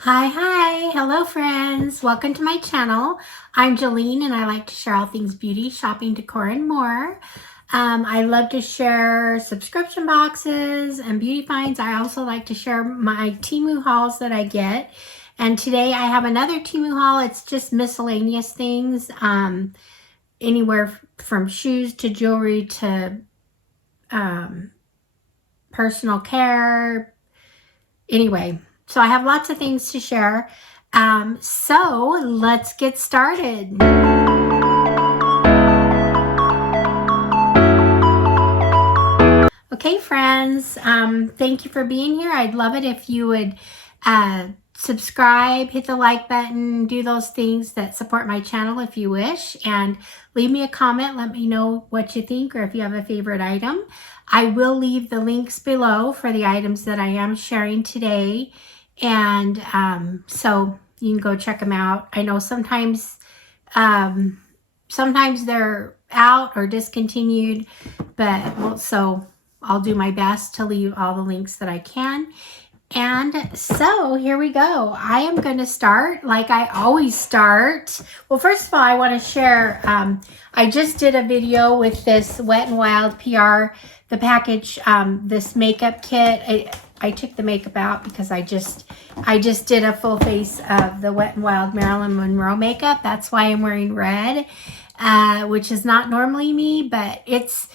Hi, hello friends. Welcome to my channel. I'm Jolene and I like to share all things beauty, shopping, decor, and more. I love to share subscription boxes and beauty finds. I also like to share my Temu hauls that I get. And today I have another Temu haul. It's just miscellaneous things, anywhere from shoes to jewelry to personal care. Anyway, so I have lots of things to share. So let's get started. Okay, friends, thank you for being here. I'd love it if you would subscribe, hit the like button, do those things that support my channel if you wish, and leave me a comment. Let me know what you think or if you have a favorite item. I will leave the links below for the items that I am sharing today, and so you can go check them out. I know sometimes they're out or discontinued, but so I'll do my best to leave all the links that I can. And so here we go. I am going to start like I always start. Well, first of all, I want to share, I just did a video with this Wet n Wild PR, the package, this makeup kit. I took the makeup out because I just did a full face of the Wet n Wild Marilyn Monroe makeup. That's why I'm wearing red, which is not normally me, but it's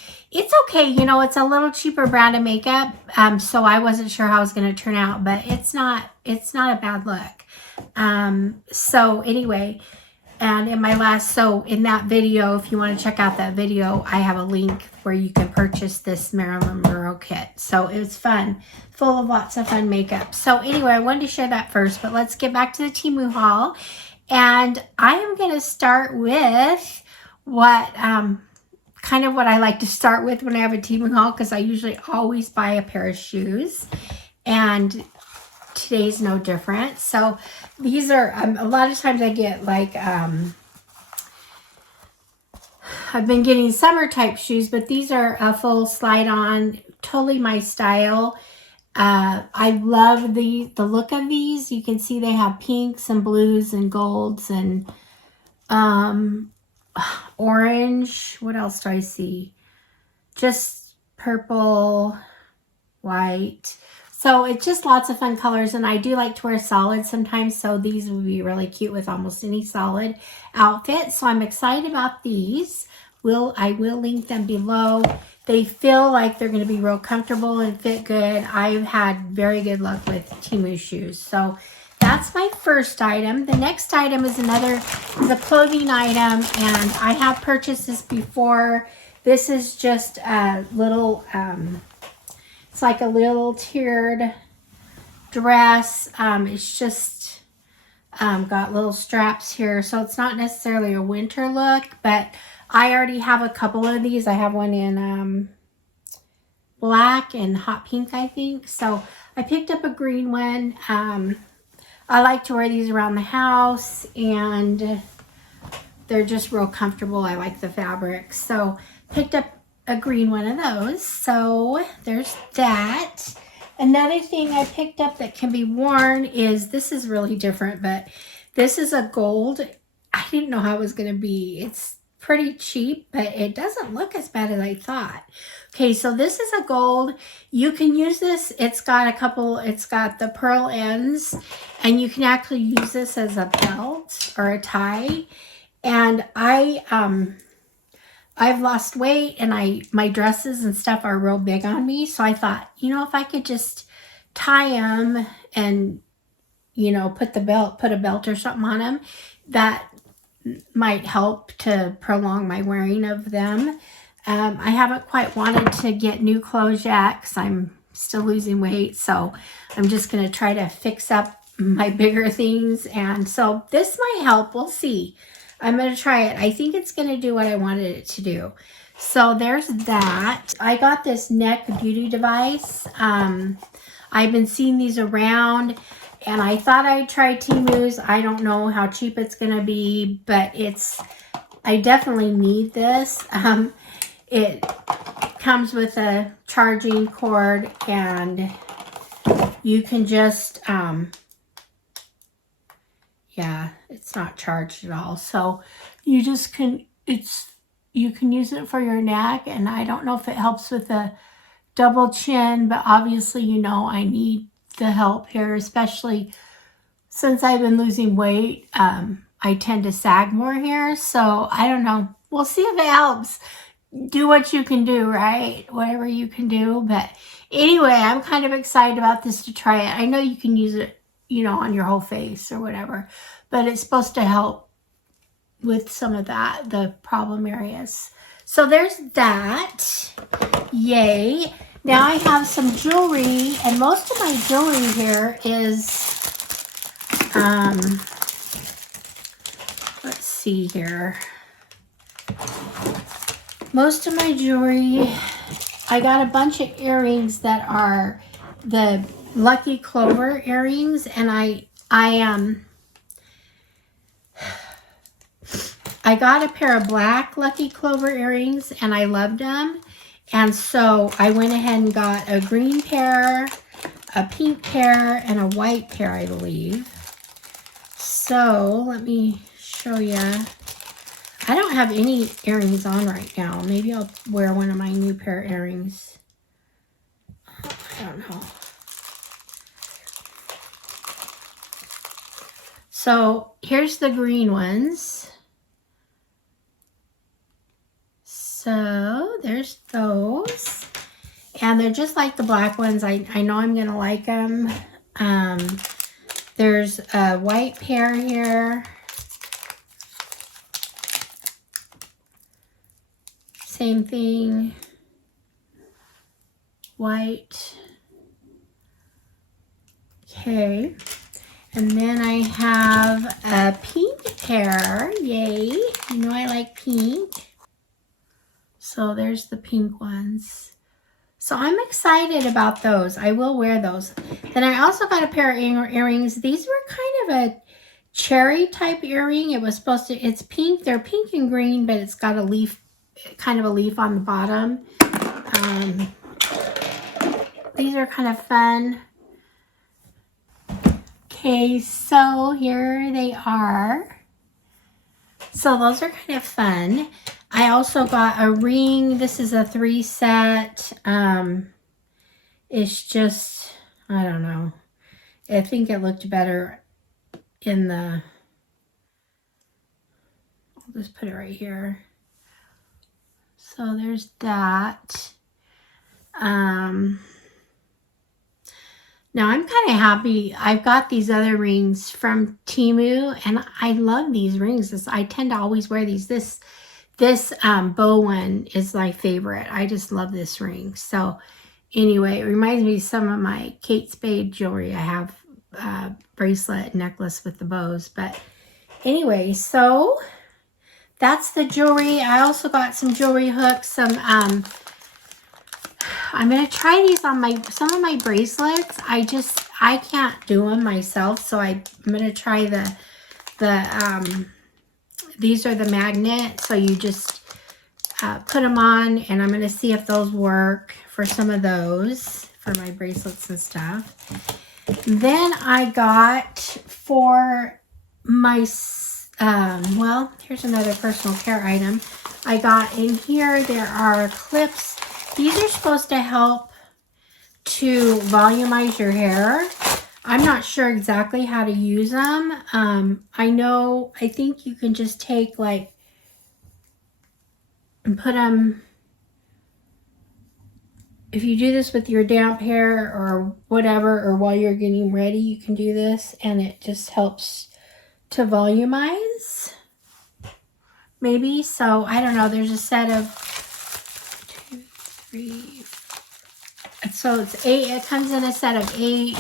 okay. You know, it's a little cheaper brand of makeup. So I wasn't sure how it was going to turn out, but it's not a bad look. So anyway, and in that video, if you want to check out that video, I have a link where you can purchase this Marilyn Monroe kit. So it was fun, full of lots of fun makeup. So anyway, I wanted to share that first, but let's get back to the Temu haul. And I am going to start with what, kind of what I like to start with when I have a Temu haul, because I usually always buy a pair of shoes, and today's no different. So these are a lot of times I get like I've been getting summer type shoes, but these are a full slide on, totally my style. I love the look of these. You can see they have pinks and blues and golds and orange. What else do I see? Just purple, white. So it's just lots of fun colors, and I do like to wear solids sometimes, so these would be really cute with almost any solid outfit. So I'm excited about these. I will link them below. They feel like they're going to be real comfortable and fit good. I've had very good luck with Temu shoes. So that's my first item. The next item is a clothing item, and I have purchased this before. This is just a little, it's like a little tiered dress. It's just got little straps here, so it's not necessarily a winter look, but I already have a couple of these. I have one in black and hot pink, I think. So I picked up a green one. I like to wear these around the house, and they're just real comfortable. I like the fabric. So picked up a green one of those. So there's that. Another thing I picked up that can be worn is, this is really different, but this is a gold. I didn't know how it was going to be. It's pretty cheap, but it doesn't look as bad as I thought. Okay, so this is a gold. You can use this. It's got the pearl ends, and you can actually use this as a belt or a tie. And I've lost weight, and my dresses and stuff are real big on me. So I thought, you know, if I could just tie them and, you know, put a belt or something on them, that might help to prolong my wearing of them. I haven't quite wanted to get new clothes yet because I'm still losing weight. So I'm just going to try to fix up my bigger things. And so this might help. We'll see. I'm going to try it. I think it's going to do what I wanted it to do. So there's that. I got this neck beauty device. I've been seeing these around, and I thought I'd try Temu's. I don't know how cheap it's going to be, but I definitely need this. It comes with a charging cord, and you can just yeah, it's not charged at all. So you just can, you can use it for your neck, and I don't know if it helps with the double chin, but obviously, you know, I need the help here, especially since I've been losing weight. I tend to sag more here, so I don't know. We'll see if it helps. Do what you can do, right? Whatever you can do. But anyway, I'm kind of excited about this to try it. I know you can use it, you know, on your whole face or whatever, but it's supposed to help with some of that, the problem areas. So there's that. Yay. Now I have some jewelry, and most of my jewelry here is, let's see here. Most of my jewelry, I got a bunch of earrings that are the Lucky Clover earrings, and I got a pair of black Lucky Clover earrings, and I loved them. And so I went ahead and got a green pair, a pink pair, and a white pair, I believe. So let me show you. I don't have any earrings on right now. Maybe I'll wear one of my new pair of earrings. I don't know. So here's the green ones. So there's those. And they're just like the black ones. I know I'm going to like them. There's a white pair here. Same thing. White. Okay. And then I have a pink pair. Yay. You know I like pink. So there's the pink ones. So I'm excited about those. I will wear those. Then I also got a pair of earrings. These were kind of a cherry type earring. It was supposed to, it's pink. They're pink and green, but it's got a leaf, kind of a leaf on the bottom. These are kind of fun. Okay, so here they are. So those are kind of fun. I also got a ring. This is a 3 set. It's just, I don't know. I think it looked better in the, I'll just put it right here. So there's that. Now I'm kind of happy. I've got these other rings from Temu, and I love these rings. I tend to always wear these. This bow one is my favorite. I just love this ring. So anyway, it reminds me of some of my Kate Spade jewelry. I have a bracelet, necklace with the bows. But anyway, so that's the jewelry. I also got some jewelry hooks, some I'm going to try these on some of my bracelets. I can't do them myself, so I'm going to try these are the magnet, so you just put them on, and I'm going to see if those work for some of those, for my bracelets and stuff. Then I got for my, well, here's another personal care item. I got in here, there are clips. These are supposed to help to volumize your hair. I'm not sure exactly how to use them. I think you can just take like, and put them, if you do this with your damp hair or whatever, or while you're getting ready, you can do this, and it just helps to volumize. Maybe, so I don't know, there's a set of 2, 3, so it's 8, it comes in a set of 8.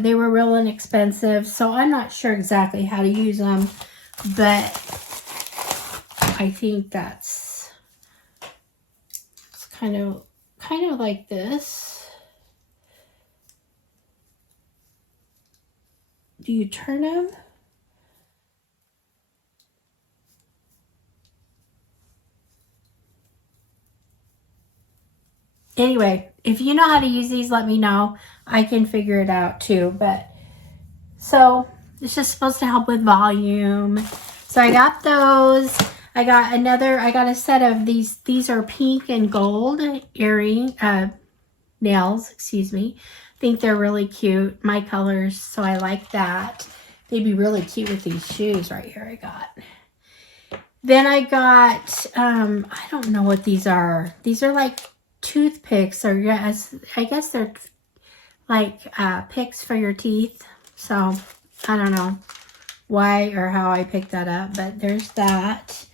They were real inexpensive, so I'm not sure exactly how to use them, but I think it's kind of like this. Do you turn them? Anyway, if you know how to use these, let me know. I can figure it out too. But so It's just supposed to help with volume. So I got those. I got a set of these. These are pink and gold nails, excuse me. I think they're really cute. My colors, so I like that. They'd be really cute with these shoes right here I got. Then I got, I don't know what these are. These are like toothpicks, or yes, I guess they're like picks for your teeth. So I don't know why or how I picked that up, but there's that.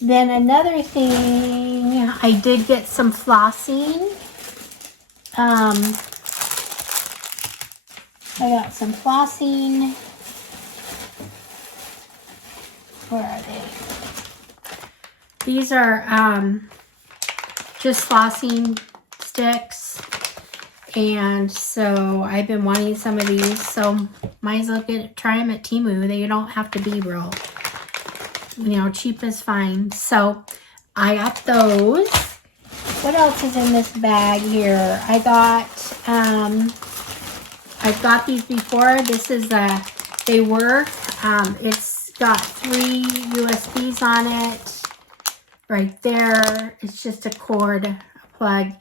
Then another thing, I did get some flossing. I got some flossing. Where are they? These are just flossing sticks. And so I've been wanting some of these, so might as well try them at Temu. They don't have to be real, you know, cheap is fine. So I got those. What else is in this bag here? I got, I've got these before. This is they work. It's got 3 USBs on it. Right there. It's just a cord, a plug.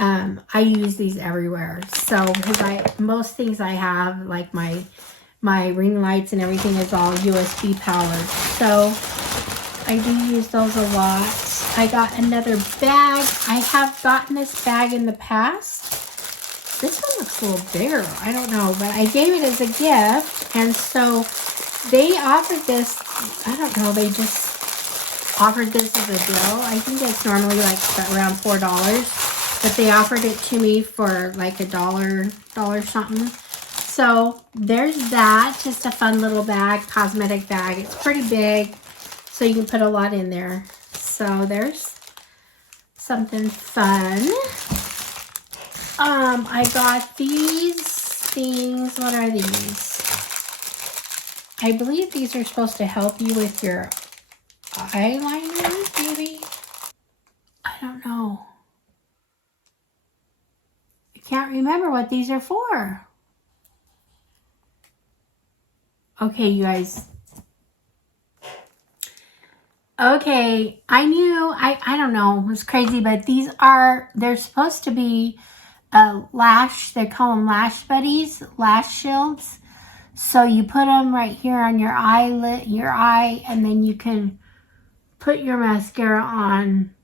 I use these everywhere. So, because most things I have, like my ring lights and everything, is all USB powered. So, I do use those a lot. I got another bag. I have gotten this bag in the past. This one looks a little bigger. I don't know, but I gave it as a gift. And so, they offered this, I don't know, they just offered this as a deal. I think it's normally like around $4. But they offered it to me for like $1 something. So there's that. Just a fun little bag, cosmetic bag. It's pretty big, so you can put a lot in there. So there's something fun. I got these things. What are these? I believe these are supposed to help you with your eyeliner, maybe? I don't know. Can't remember what these are for. Okay, you guys. Okay, I knew, I don't know, it was crazy, but they're supposed to be lash, they call them lash buddies, lash shields. So you put them right here on your eye, and then you can put your mascara on.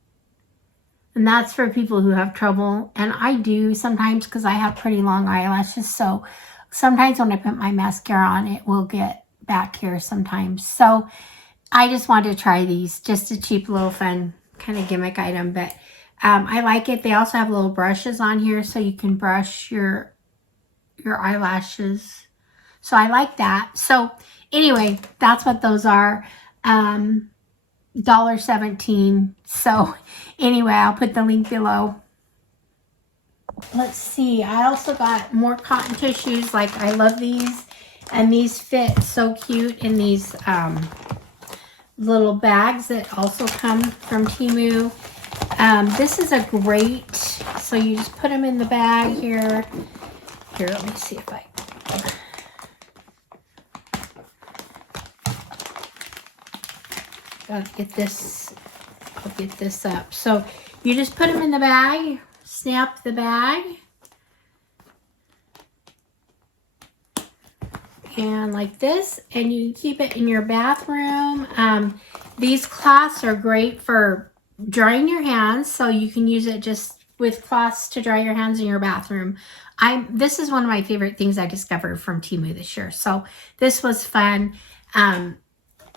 And that's for people who have trouble. And I do sometimes, because I have pretty long eyelashes. So sometimes when I put my mascara on, it will get back here sometimes. So I just wanted to try these. Just a cheap little fun kind of gimmick item. But I like it. They also have little brushes on here, so you can brush your eyelashes. So I like that. So anyway, that's what those are. $1.17. So anyway, I'll put the link below. Let's see. I also got more cotton tissues. Like, I love these. And these fit so cute in these little bags that also come from Temu. This is a great, so you just put them in the bag here. Here, let me see if I... I'll get this up. So you just put them in the bag, snap the bag, and like this, and you keep it in your bathroom. These cloths are great for drying your hands, so you can use it just with cloths to dry your hands in your bathroom. This is one of my favorite things I discovered from Temu this year. So this was fun.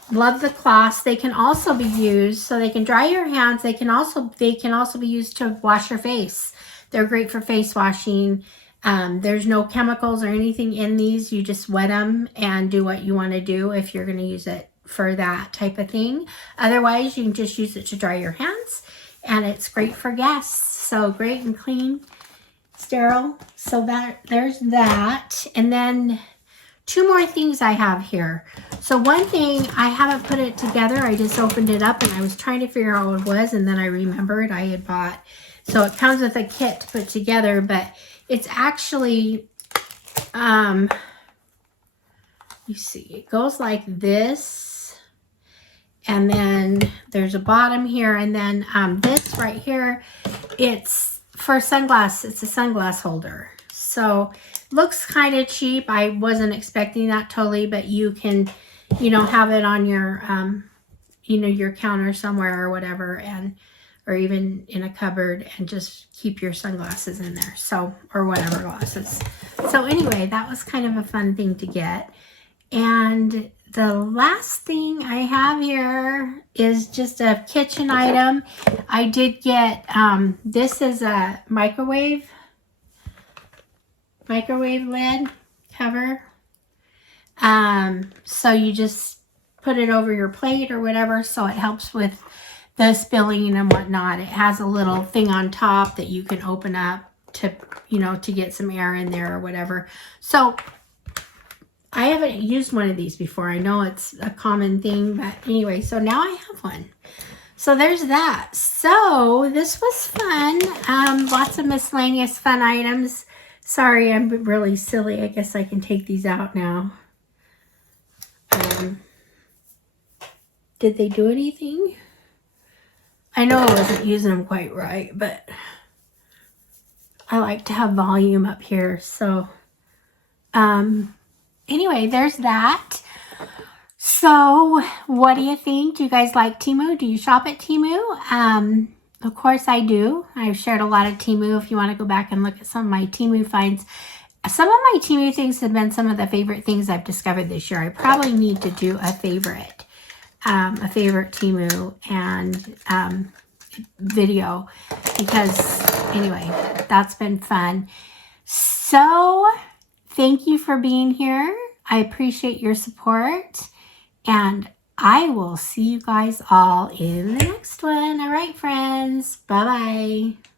Love the cloths. They can also be used so they can dry your hands. They can also be used to wash your face. They're great for face washing. There's no chemicals or anything in these. You just wet them and do what you want to do if you're going to use it for that type of thing. Otherwise, you can just use it to dry your hands, and it's great for guests. So great and clean, sterile. So there's that. And then 2 more things I have here. So one thing, I haven't put it together. I just opened it up and I was trying to figure out what it was, and then I remembered I had bought. So it comes with a kit to put together, but it's actually you see, it goes like this. And then there's a bottom here. And then this right here, it's for sunglasses. It's a sunglass holder. So looks kind of cheap. I wasn't expecting that totally, but you can, you know, have it on your, you know, your counter somewhere or whatever, and or even in a cupboard, and just keep your sunglasses in there. So, or whatever glasses. So anyway, that was kind of a fun thing to get. And the last thing I have here is just a kitchen item. I did get, this is a microwave lid cover. So you just put it over your plate or whatever, so it helps with the spilling and whatnot. It has a little thing on top that you can open up to, you know, to get some air in there or whatever. So I haven't used one of these before. I know it's a common thing, but anyway, so now I have one. So there's that. So this was fun. Lots of miscellaneous fun items. Sorry, I'm really silly. I guess I can take these out now. Did they do anything? I know I wasn't using them quite right, but I like to have volume up here. So, anyway, there's that. So, what do you think? Do you guys like Temu? Do you shop at Temu? Of course I do. I've shared a lot of Temu. If you want to go back and look at some of my Temu finds. Some of my Temu things have been some of the favorite things I've discovered this year. I probably need to do a favorite Temu and video, because anyway, that's been fun. So thank you for being here. I appreciate your support, and I will see you guys all in the next one. All right, friends. Bye-bye.